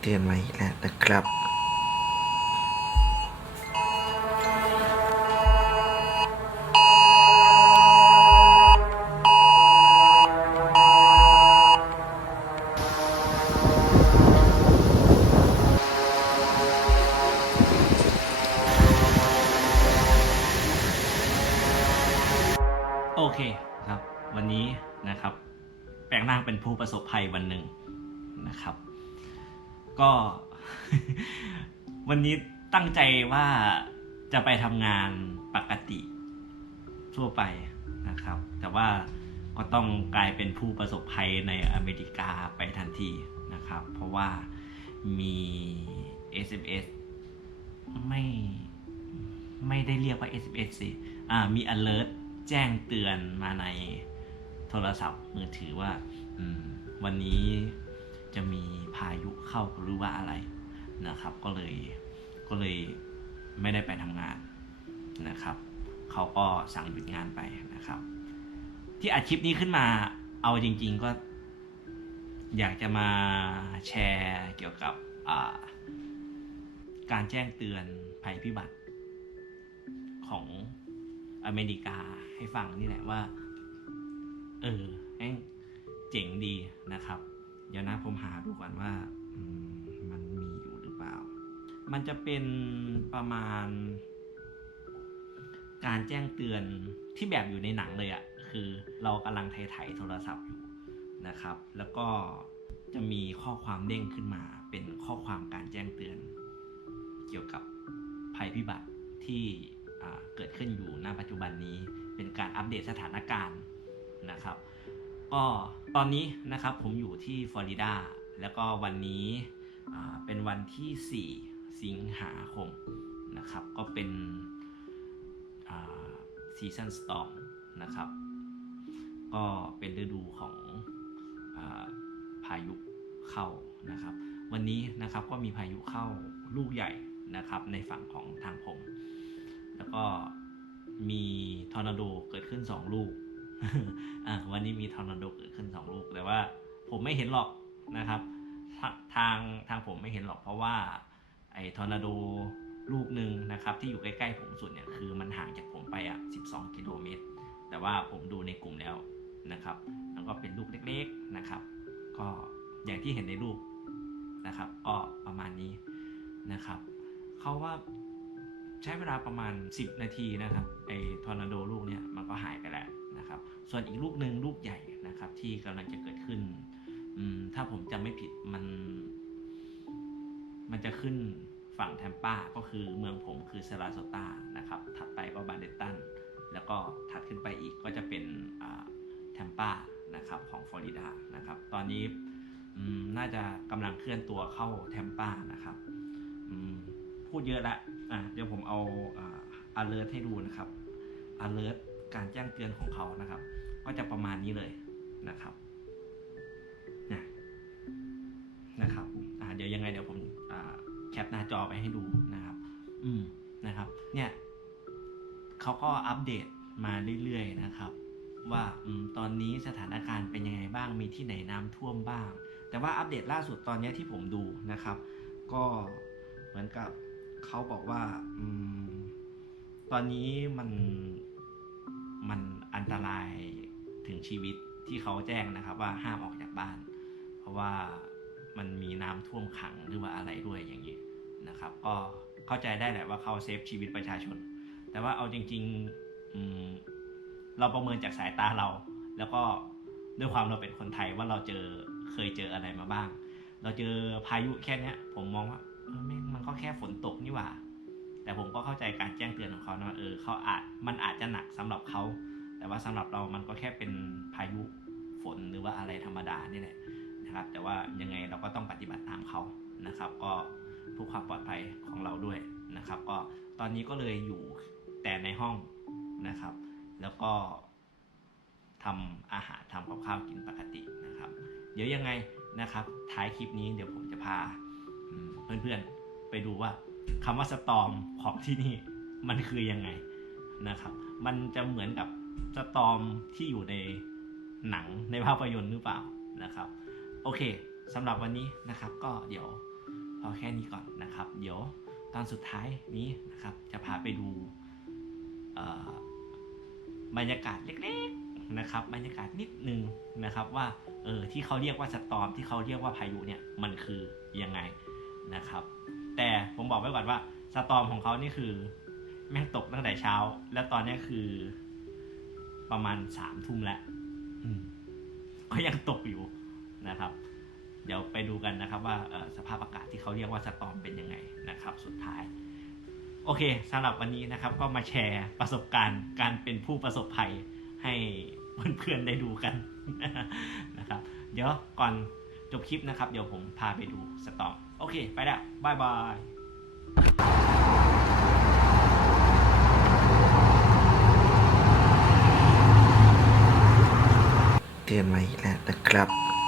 เตือนมาอีกแล้วนะครับ โอเคครับ วันนี้นะครับ แปลงร่างเป็นผู้ประสบภัยวันหนึ่งนะครับ ก็ วันนี้ตั้งใจว่าจะไปทำงานปกติทั่วไปนะครับ แต่ว่าก็ต้องกลายเป็นผู้ประสบภัยในอเมริกาไปทันทีนะครับ เพราะว่ามี SMS ไม่ไม่ได้เรียกว่า SMS สิอ่ามี alert แจ้งเตือนมาในโทรศัพท์มือถือว่าวันนี้ จะมีพายุเข้าหรือว่าอะไรนะครับ ก็เลยก็เลยไม่ได้ไปทำงานนะครับเขาก็สั่งหยุดงานไปนะครับ ที่อัดคลิปนี้ขึ้นมาเอาจริง ๆก็อยากจะมาแชร์เกี่ยวกับการแจ้งเตือนภัยพิบัติของอเมริกาให้ฟังนี่แหละว่า เออแม่งเจ๋งดีนะครับ เดี๋ยวนะผมหาดูก่อนว่ามมันมีอยู่หรือเปล่า มันจะเป็นประมาณ การแจ้งเตือนที่แบบอยู่ในหนังเลยอะ่ะคือเรากำลังไถ่ายโทรศัพท์อยู่นะครับ แล้วก็จะมีข้อความเด้งขึ้นมา เป็นข้อความการแจ้งเตือน เกี่ยวกับภัยพิบัติที่เกิดขึ้นอยู่ณปัจจุบันนี้ เป็นการอัปเดตสถานการณ์นะครับ ก็ตอนนี้นะครับผมอยู่ที่ฟลอริดาแล้วก็วันนี้เป็นวันที่ 4 สิงหาคมนะครับ ก็เป็นซีซันสตอมนะครับ ก็เป็นฤดูของอพายุเข้านะครับ วันนี้นะครับก็มีพายุเข้าลูกใหญ่นะครับในฝั่งของทางผม แล้วก็มีทอร์นาโดเกิดขึ้น 2 ลูก อะวันนี้มีทอร์นาโดเกิดขึ้น2ลูกแต่ว่า ผมไม่เห็นหรอกนะครับทาทางทางผมไม่เห็นหรอกเพราะว่า ไอ้ทอร์นาโดลูกหนึ่งนะครับ ที่อยู่ใกล้ๆผมสุดเนี่ยคือมันห่างจากผมไปอะ 12 กิโลเมตร แต่ว่าผมดูในกลุ่มแล้วนะครับ แล้วก็เป็นลูกเล็กๆนะครับ ก็อย่างที่เห็นในรูปนะครับ ก็ประมาณนี้นะครับเขาว่าใช้เวลาประมาณ 10 นาทีนะครับไอ้ทอร์นาโดลูกเนี่ยมันก็หายไปแล้ว นะครับ ส่วนอีกลูกหนึ่งลูกใหญ่นะครับ ที่กำลังจะเกิดขึ้นถ้าผมจำไม่ผิดมัน มันจะขึ้นฝั่งแทมปาก็คือเมืองผมคือเซราโซตานะครับ ถัดไปก็บาเดตันแล้วก็ถัดขึ้นไปอีกก็จะเป็นแทมปานะครับของฟลอริดานะครับ ตอนนี้น่าจะกำลังเคลื่อนตัวเข้าแทมปานะครับพูดเยอะละะเดี๋ยวผมเอาอ่า alert ให้ดูนะครับ alert การแจ้งเตือนของเขานะครับ ก็จะประมาณนี้เลยนะครับนะนะครับอ่าเดี๋ยวยังไงเดี๋ยวผมอ่าแคปหน้าจอไปให้ดูนะครับ อืมนะครับ เนี่ยเขาก็อัปเดตมาเรื่อยๆนะครับ ว่าอมตอนนี้สถานการณ์เป็นยังไงบ้างมีที่ไหนน้ำท่วมบ้าง แต่ว่าอัปเดตล่าสุดตอนเนี้ยที่ผมดูนะครับ ก็เหมือนกับเขาบอกว่าอมตอนนี้มันมันอัน ตรายถึงชีวิตที่เขาแจ้งนะครับ ว่าห้ามออกจากบ้าน เพราะว่ามันมีน้ำท่วมขังหรือว่าอะไรด้วยอย่างนี้นะครับ ก็เข้าใจได้แหละว่าเขาเซฟชีวิตประชาชน แต่ว่าเอาจริงๆอืมเราประเมินจากสายตาเรา แล้วก็ด้วยความเราเป็นคนไทยว่าเราเจอเคยเจออะไรมาบ้าง เราเจอพายุแค่เนี้ยผมมองว่าม,มันก็แค่ฝนตกนี่หว่า แต่ผมก็เข้าใจการแจ้งเตือนของเขานะเออเขาอาจมันอาจจะหนักสำหรับเขา แต่ว่าสำหรับเรามันก็แค่เป็นพายุฝนหรือว่าอะไรธรรมดานี่แหละนะครับ แต่ว่ายังไงเราก็ต้องปฏิบัติตามเขานะครับ ก็เพื่อความปลอดภัยของเราด้วยนะครับ ก็ตอนนี้ก็เลยอยู่แต่ในห้องนะครับ แล้วก็ทำอาหารทำกับข้าวกินปกตินะครับ เดี๋ยวยังไงนะครับ ท้ายคลิปนี้เดี๋ยวผมจะพาอืมเพื่อนๆไปดูว่าคำว่าสตอมของที่นี่มันคือยังไงนะครับ มันจะเหมือนกับ สตอมที่อยู่ในหนังในภาพยนตร์หรือเปล่านะครับ โอเคสำหรับวันนี้นะครับก็เดี๋ยวพอแค่นี้ก่อนนะครับ เดี๋ยวตอนสุดท้ายนี้นะครับ จะพาไปดูบรรยากาศเล็กๆนะครับ บรรยากาศนิดนึงนะครับว่าเออที่เขาเรียกว่าสตอมที่เขาเรียกว่าพายุเนี่ยมันคือยังไงนะครับ แต่ผมบอกไว้ก่อนว่าสตอมของเขานี่คือแม่งตกตั้งแต่เช้า แล้วตอนนี้คือ ประมาณสามทุ่มแล้วอืมก็ยังตกอยู่นะครับ เดี๋ยวไปดูกันนะครับว่าเอ่อสภาพอากาศที่เขาเรียกว่าสตอมเป็นยังไงนะครับ สุดท้าย โอเคสำหรับวันนี้นะครับ ก็มาแชร์ประสบการณ์การเป็นผู้ประสบภัยให้เพื่อนๆได้ดูกันนะครับ เดี๋ยวก่อนจบคลิปนะครับ เดี๋ยวผมพาไปดูสตอมโอเค ไปแล้วบายบาย เตือนมาอีกแล้วนะครับ